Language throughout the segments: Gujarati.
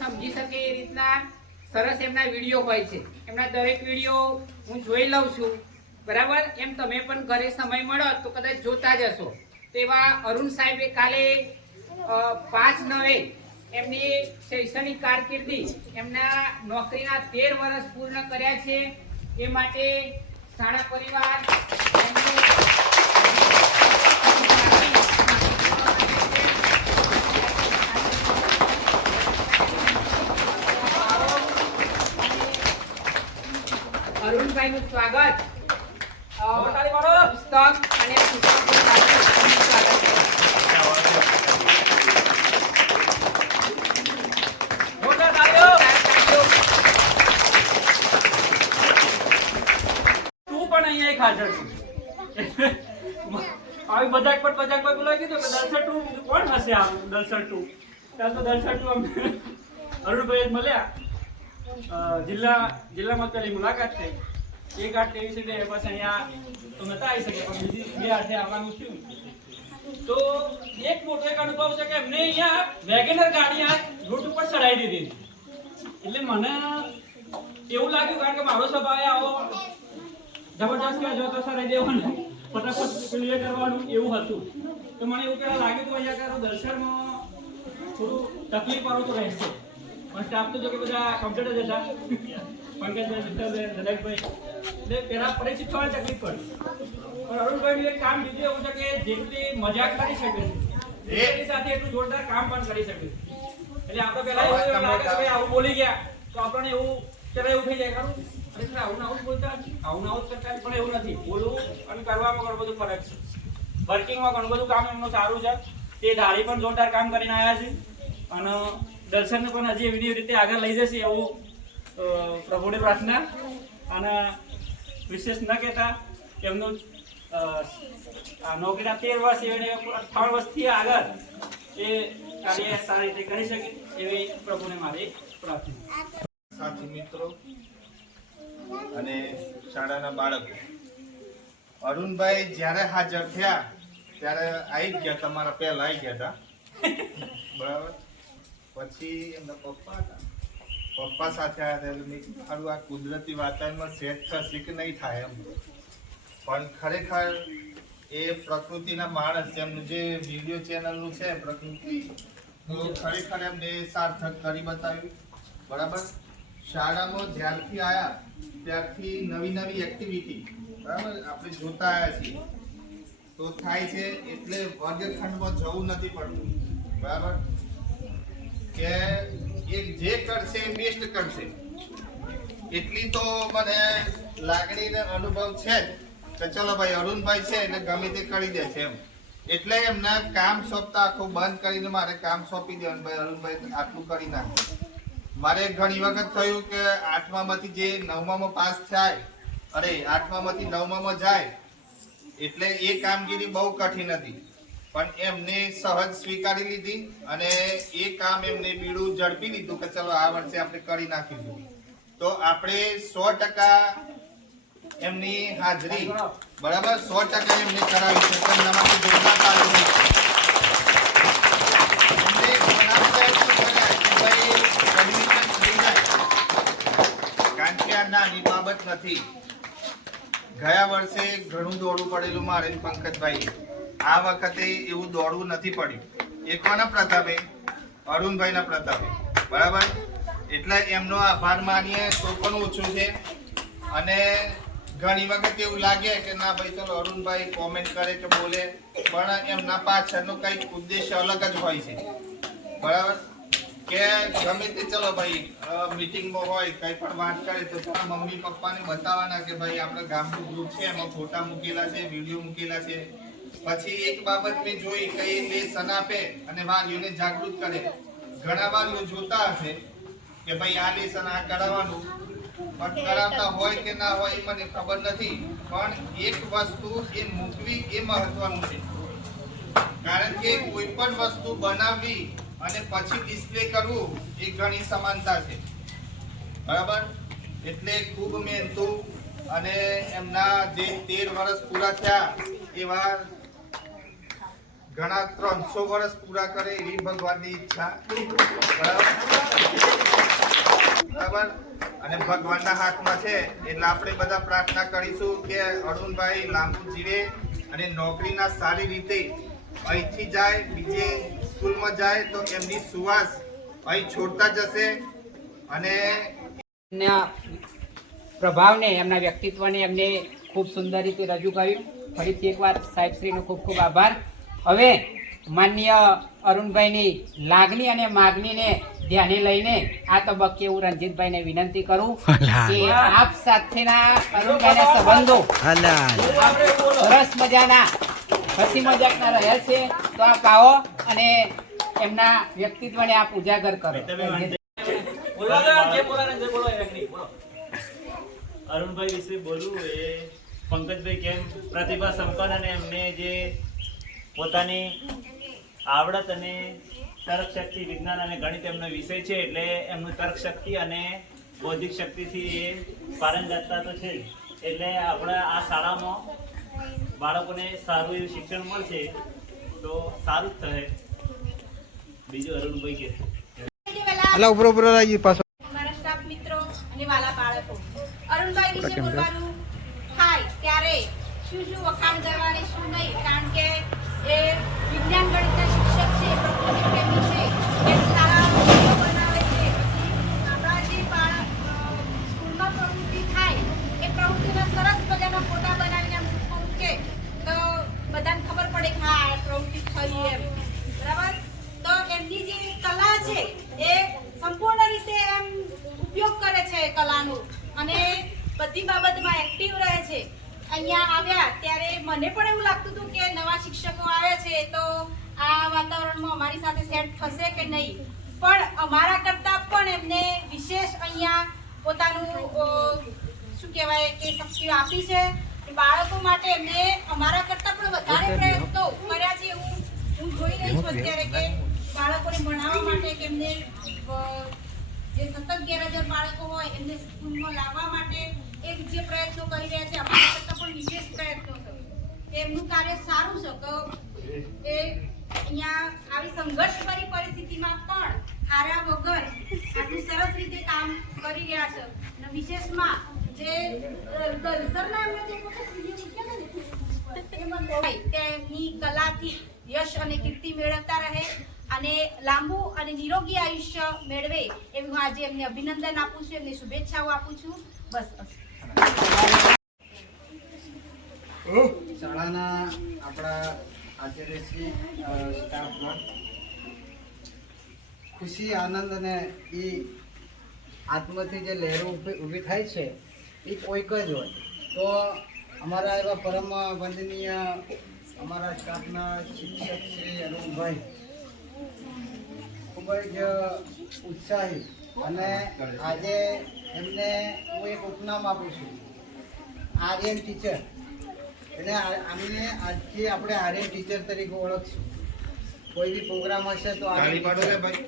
સમજી શકે એ રીતના સરસ એમના વીડિયો હોય છે. એમના દરેક વીડિયો હું જોઈ લઉં છું. બરાબર? એમ તમે પણ ઘરે સમય મળો તો કદાચ જોતા જ હશો. તેવા અરુણ સાહેબે કાલે પાંચ નવે એમની શૈક્ષણિક કારકિર્દી એમના નોકરીના તેર વર્ષ પૂર્ણ કર્યા છે. એ માટે શાળા પરિવાર, એમનું અરુણભાઈ નું સ્વાગત. પુસ્તક અને. તું પણ અહીંયા હાજર છે. આવી બજાક પર બજાક પર બોલાવી દીધો કે દલસર ટુ કોણ હશે આમ દલસર ટુ? ત્યાં તો દલસર ટુ અમને અરુણભાઈ મળ્યા. જિલ્લા જિલ્લામાં પેલી મુલાકાત થઈ. એક આઠ ત્રેવીસ એટલે બસ અહીંયા તો નતા આવી શકે, પણ બીજી બે આઠે આવવાનું થયું. તો એક મોટો એક અનુભવ છે કે એમને અહીંયા વેગેનર ગાડી આ રોડ ઉપર ચડાવી દીધી. એટલે મને એવું લાગ્યું કારણ કે મારો સ્વભાવ આવો જબરદસ્ત કે જો તો સરાઈ દેવાનું, ફટાફટ ક્લિયર કરવાનું એવું હતું. તો મને એવું કહેવા લાગ્યું કે અહીંયા કરો દર્શનમાં થોડું તકલીફ વાળું તો રહેશે. સ્ટાફ તો જો કે બધા કમ્પ્લીટ જ હતા પંકજભાઈ દલકભાઈ એટલે પહેલા પરિચિત થવાની તકલીફ પડી. પણ અરુણભાઈનું એક કામ બીજું એવું છે કે જેટલી મજાક કરી શકે છે એની સાથે એટલું જોરદાર કામ પણ કરી શકે એટલે આપણે પહેલા એવું એવું લાગે કે ભાઈ આવું બોલી ગયા તો આપણને એવું પેલા એવું થઈ જાય ખરું? અરે ખરા આવું આવું જ બોલતા આવું આવું જ કરતા પણ એવું નથી. બોલવું અને કરવામાં ઘણું બધું ફરક છે. વર્કિંગમાં ઘણું બધું કામ એમનું સારું છે. તે ધારી પણ જોરદાર કામ કરીને આવ્યા છે. અને દર્શનને પણ હજી એવી રીતે આગળ લઈ જશે એવું પ્રભુને પ્રાર્થના. અને વિશેષ ન કહેતા એમનું નોકરીના તેર વર્ષ એવી ત્રણ વર્ષથી આગળ એ કાર્ય સારી રીતે કરી શકે એવી પ્રભુને મારી પ્રાર્થના. સાથી મિત્રો અને શાળાના બાળકો, અરુણભાઈ જ્યારે હાજર થયા, ત્યારે આવી ગયા, તમારા પહેલા આવી ગયા હતા બરાબર? પછી એમના પપ્પા હતા. પપ્પા સાથે આવ્યા એટલે મેં સારું આ કુદરતી વાતાવરણમાં સેટ થશે કે નહીં થાય એમ. પણ ખરેખર એ પ્રકૃતિના માણસ, એમનું જે વીડિયો ચેનલનું છે પ્રકૃતિ, તો ખરેખર એમને સાર્થક કરી બતાવ્યું. બરાબર? શાળામાં જ્યારથી આવ્યા ત્યારથી નવી નવી એક્ટિવિટી બરાબર? આપણે જોતા આવ્યા છીએ. તો થાય છે એટલે વર્ગખંડમાં જવું નથી પડતું. બરાબર? કે એ જે કરશે એ બેસ્ટ કરશે. એટલી તો મને લાગણી ને અનુભવ છે જ કે ચલો ભાઈ, અરુણભાઈ છે એટલે ગમે તે કરી દે છે એમ. એટલે એમને કામ સોંપતા આખું બંધ કરીને મારે કામ સોંપી દેવાનું ભાઈ, અરુણભાઈ, આટલું કરી નાખે. મારે ઘણી વખત થયું કે આઠમામાંથી જે નવમામાં પાસ થાય, અરે આઠમામાંથી નવમામાં જાય, એટલે એ કામગીરી બહુ કઠિન હતી. પણ એમને સહજ સ્વીકારી લીધી અને એ કામ એમને બીડું ઝડપી લીધું કે ચલો આ વર્ષે આપણે કરી નાખીશું. તો આપણે સો ટકા એમની હાજરી, બરાબર? સો ટકા એમને કરાવી છે. કારણ કે આ નાની બાબત નથી. ગયા વર્ષે ઘણું દોડવું પડેલું મારે પંકજભાઈ આ વખતે એવું દોડવું નથી પડ્યું. એ કોના પ્રતાપે? અરુણભાઈના પ્રતાપે. બરાબર? એટલે એમનો આભાર માનીએ, તો પણ ઓછું છે. અને ઘણી વખત એવું લાગે કે ના ભાઈ, ચલો અરુણભાઈ કોમેન્ટ કરે કે બોલે, પણ એમના પાછળનો કંઈક ઉદ્દેશ્ય અલગ જ હોય છે. બરાબર? કે ગમે તે ચલો ભાઈ મીટિંગમાં હોય, કંઈ પણ વાત કરે, તો મમ્મી પપ્પાને બતાવવાના કે ભાઈ, આપણા ગામનું ગ્રુપ છે, એમાં ફોટા મૂકેલા છે વીડિયો મૂકેલા છે. પછી એક બાબત મેં જોઈ કે એ લેસન આપે અને વાલીઓને જાગૃત કરે. ઘણા વાલીઓ જોતા હશે કે ભાઈ આ લેસન આ કરાવવાનું. પણ કરાવતા હોય કે ના હોય મને ખબર નથી. પણ એક વસ્તુ એ મૂકવી એ મહત્વનું છે. કારણ કે કોઈ પણ વસ્તુ બનાવવી અને પછી ડિસ્પ્લે કરવું એ ઘણી સમાનતા છે. બરાબર? એટલે ખૂબ મહેનતું અને એમના જે તેર વર્ષ પૂરા થયા એવા ઘણા ત્રણસો વર્ષ પૂરા કરે એવી ભગવાનની ઈચ્છા. બરાબર? અને ભગવાનના હાથમાં છે, એટલે આપણે બધા પ્રાર્થના કરીશું કે અરુણભાઈ લાંબુ જીવે અને નોકરીના સારી રીતે અહીંથી જાય, બીજે સ્કૂલમાં જાય, તો એમની સુવાસ અહીં છોડતા જશે અને પ્રભાવને, એમના વ્યક્તિત્વને એમને ખૂબ સુંદર રીતે રજૂ કર્યું. ફરીથી એકવાર સાહેબશ્રીનો ખૂબ ખૂબ આભાર. હવે માનનીય અરુણભાઈની લાગણી અને માગણીને ધ્યાને લઈને આ તબક્કે હું રણજીતભાઈને વિનંતી કરું કે આપ સાથેના અરુણભાઈના સંબંધો સરસ મજાના હસી મજાકના રહ્યા છે. તો આપ આવો અને એમના વ્યક્તિત્વને આપ ઉજાગર કરો. અરુણભાઈ વિશે બોલવું એ પંકજભાઈ કેમ પ્રતિભા સંપન્ન અને એમને જે પોતાની આવડત અને તર્કશક્તિ વિજ્ઞાન અને ગણિત એમનો વિષય છે એટલે એમનું તર્કશક્તિ અને બૌદ્ધિક શક્તિથી એ પારંગતતા તો છે જ. એટલે આપણા આ શાળામાં બાળકોને સારું એવું શિક્ષણ મળશે તો સારું જ થશે બીજું અરુણભાઈ કે. અલા ઉપરો ઉપરો રાખી પાછો. મારા સ્ટાફ મિત્રો અને વાલા બાળકો. અરુણભાઈ વિશે બોલવાનું થાય ત્યારે શું શું વખાણ કરવા અને શું નહીં? કારણ કે એ વિજ્ઞાન ગણિતના શિક્ષક છે પ્રકૃતિ પ્રેમી છે એ સારા વીડિયો બનાવે છે પછી આપણા જે બાળક અ, સ્કૂલમાં પ્રવૃત્તિ થાય એ પ્રવૃત્તિના સરસ મજાના ફોટા બનાવીને આમ ગ્રુપમાં મૂકે તો બધાને ખબર પડે કે હા આ પ્રવૃત્તિ ખરી એમ બરાબર તો એમની જે કલા છે એ સંપૂર્ણ રીતે એમ ઉપયોગ કરે છે એ કલાનો અને બધી બાબતમાં એક્ટિવ રહે છે અહીંયા આવ્યા ત્યારે મને પણ એવું લાગતું હતું કે નવા શિક્ષકો આવ્યા છે તો આ વાતાવરણમાં અમારી સાથે સેટ થશે કે નહીં? પણ અમારા કરતાં પણ એમને વિશેષ અહીંયા પોતાનું શું કહેવાય કે શક્તિઓ આપી છે બાળકો માટે એમને અમારા કરતાં પણ વધારે પ્રયત્નો કર્યા છે એવું હું જોઈ રહી છું અત્યારે કે બાળકોને ભણાવવા માટે કે એમને જે સતત ગેરહાજર બાળકો હોય એમને સ્કૂલમાં લાવવા માટે એ જે પ્રયત્નો કરી રહ્યા છે અમારા કરતાં પણ વિશેષ પ્રયત્નો છે. એમનું કાર્ય સારું છે કે એ અહીંયા આવી સંઘર્ષભરી પરિસ્થિતિમાં પણ હાર્યા વગર આટલું સરસ રીતે કામ કરી રહ્યા છે. અને વિશેષમાં જે અ, દલસરના જે વીડિયો કલાથી યશ અને કીર્તિ મેળવતા રહે અને લાંબુ અને નિરોગી આયુષ્ય મેળવે એવી હું આજે એમને અભિનંદન આપું છું એમને શુભેચ્છાઓ આપું છું. બસ. શાળાના આપણા આચાર્યશ્રી અ, સ્ટાફગણ ખુશી આનંદ અને એ આત્મથી જે લહેરો ઊભી થાય છે એ કોઈક જ હોય. તો અમારા એવા પરમ વંદનીય અમારા સ્ટાફના શિક્ષક શ્રી અરુણભાઈ. ખૂબ જ ઉત્સાહી અને આજે એમને હું એક ઉપનામ આપું છું. આર્યન ટીચર એટલે આમને આજથી આપણે આર્યન ટીચર તરીકે ઓળખશું. કોઈ બી પ્રોગ્રામ હશે તો આર્યન પાડો ને ભાઈ.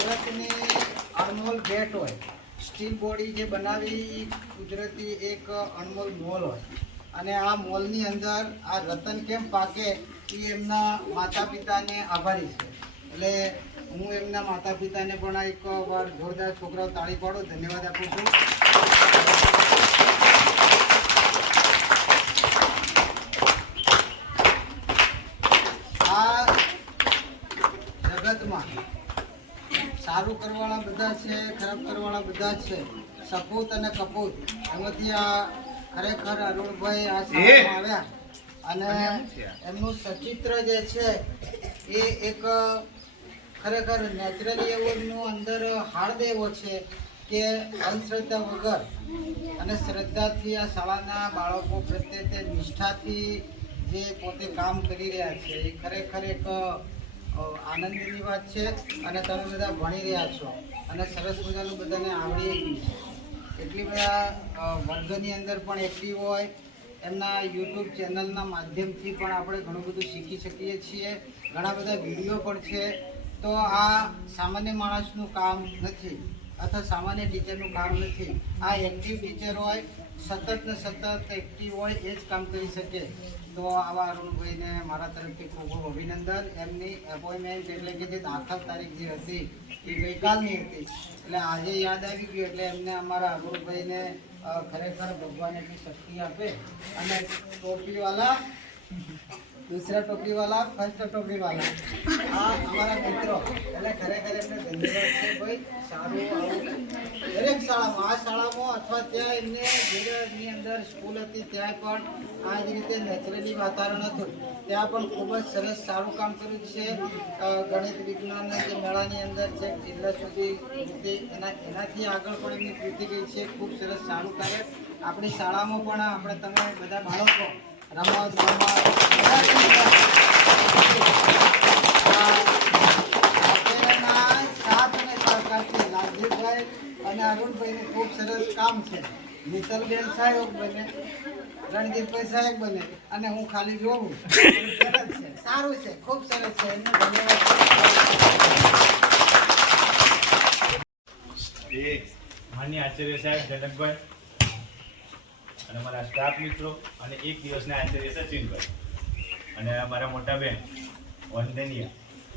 સુરતની અનમોલ ભેટ હોય સ્ટીલ બોડી જે બનાવી કુદરતી એક અનમોલ મોલ હોય. અને આ મોલની અંદર આ રતન કેમ પાકે એ એમના માતા પિતાને આભારી છે. એટલે હું એમના માતા પિતાને પણ આ એક વાર જોરદાર છોકરાઓ તાળી પાડો. ધન્યવાદ આપું છું. આ જગતમાં સારું કરવાળા બધા છે ખરાબ કરવાળા બધા છે. સપૂત અને કપૂત એમાંથી આ ખરેખર અરુણભાઈ આ આવ્યા. અને એમનું સચિત્ર જે છે એ એક ખરેખર નેચરલી એવો અંદર હાર્દ એવો છે કે અંધશ્રદ્ધા વગર અને શ્રદ્ધાથી આ શાળાના બાળકો પ્રત્યે તે નિષ્ઠાથી જે પોતે કામ કરી રહ્યા છે, એ ખરેખર એક આનંદની વાત છે અને તમે બધા ભણી રહ્યા છો અને સરસ મજાનું બધાને આવડી ગયું છે. એટલી બધા વર્ગની અંદર પણ એક્ટિવ હોય, એમના યુટ્યુબ ચેનલના માધ્યમથી પણ આપણે ઘણું બધું શીખી શકીએ છીએ. ઘણા બધા વીડિયો પણ છે. તો આ સામાન્ય માણસનું કામ નથી, અથવા સામાન્ય ટીચરનું કામ નથી. આ એક્ટિવ ટીચર હોય, સતત ને સતત એક્ટિવ હોય, એ જ કામ કરી શકે. તો આવા અરુણભાઈને મારા તરફથી ખૂબ ખૂબ અભિનંદન. એમની એપોઇન્ટમેન્ટ એટલે કે જે દાખલ તારીખ જે હતી, એ ગઈકાલની હતી. એટલે આજે યાદ આવી ગયું, એટલે એમને અમારા અરુણભાઈને ખરેખર ભગવાન એટલી શક્તિ આપે. અને ટોપીવાલા દૂસરા ટોપીવાલા ફર્સ્ટ ટોપીવાલા આ અમારા મિત્રો. એટલે ખરેખર એમને ધન્યવાદ છે ભાઈ. સારું આવું. દરેક શાળામાં, આ શાળામાં અથવા ત્યાં એમને જેની અંદર સ્કૂલ હતી, ત્યાં પણ આ જ રીતે નેચરલી વાતાવરણ હતું. ત્યાં પણ ખૂબ જ સરસ સારું કામ કર્યું છે. ગણિત વિજ્ઞાનના જે મેળાની અંદર છે જિલ્લા સુધી એના, એનાથી આગળ પણ એમની કૃતિ ગઈ છે. ખૂબ સરસ સારું કાર્ય. આપણી શાળામાં પણ આપણે તમે બધા બાળકો રમત અને અરુણભાઈનું ખૂબ સરસ કામ છે મિત્તલબેન સાહેબ બને રણજીતભાઈ સાહેબ બને અને હું ખાલી જોઉં સરસ છે સારું છે ખૂબ સરસ છે એમને ધન્યવાદ માન્ય આચાર્ય સાહેબ, જનકભાઈ. અને મારા સ્ટાફ મિત્રો અને એક દિવસના આચાર્ય સચિનભાઈ અને મારા મોટા બેન, વંદનીય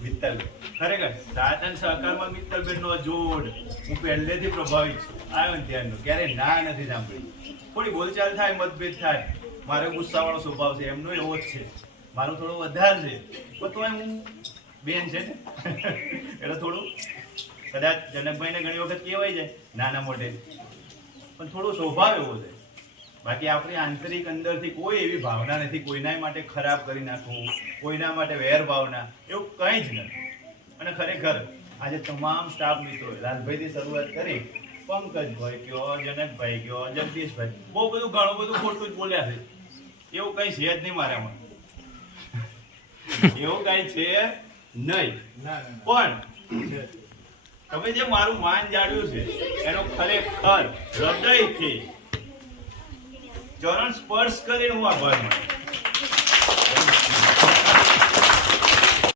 મિત્તલ ખરેખર સાથ અને સહકારમાં મિત્તલબેનનો જોડ હું પહેલેથી પ્રભાવિત છું. આવ્યો ત્યારનો ક્યારેય ના નથી સાંભળી થોડી બોલચાલ થાય, મતભેદ થાય. મારો ગુસ્સાવાળો સ્વભાવ છે, એમનો એવો જ છે. મારો થોડો વધારે છે. પણ તોય બેન છે ને. એટલે થોડું, કદાચ જનકભાઈને ઘણી વખત કહેવાય જાય નાના મોટે પણ થોડો સ્વભાવ એવો છે. બાકી આપણી આંતરિક અંદરથી કોઈ એવી ભાવના નથી, કોઈના માટે ખરાબ કરી નાખવું, કોઈના માટે વેર ભાવના એવું કંઈ જ નથી. અને ખરેખર આજે તમામ સ્ટાફ મિત્રો લાલભાઈથી શરૂઆત કરી, પંકજભાઈ કયો, જનકભાઈ કયો, જગદીશભાઈ, બહુ બધું ઘણું બધું ખોટું જ બોલ્યા છે. એવું કંઈ છે જ નહીં મારામાં. એવું કંઈ છે નહીં. પણ તમે જે મારું માન જાળ્યું છે, એનો ખરેખર હૃદયથી ચરણ સ્પર્શ કરીને હું આભાર માનું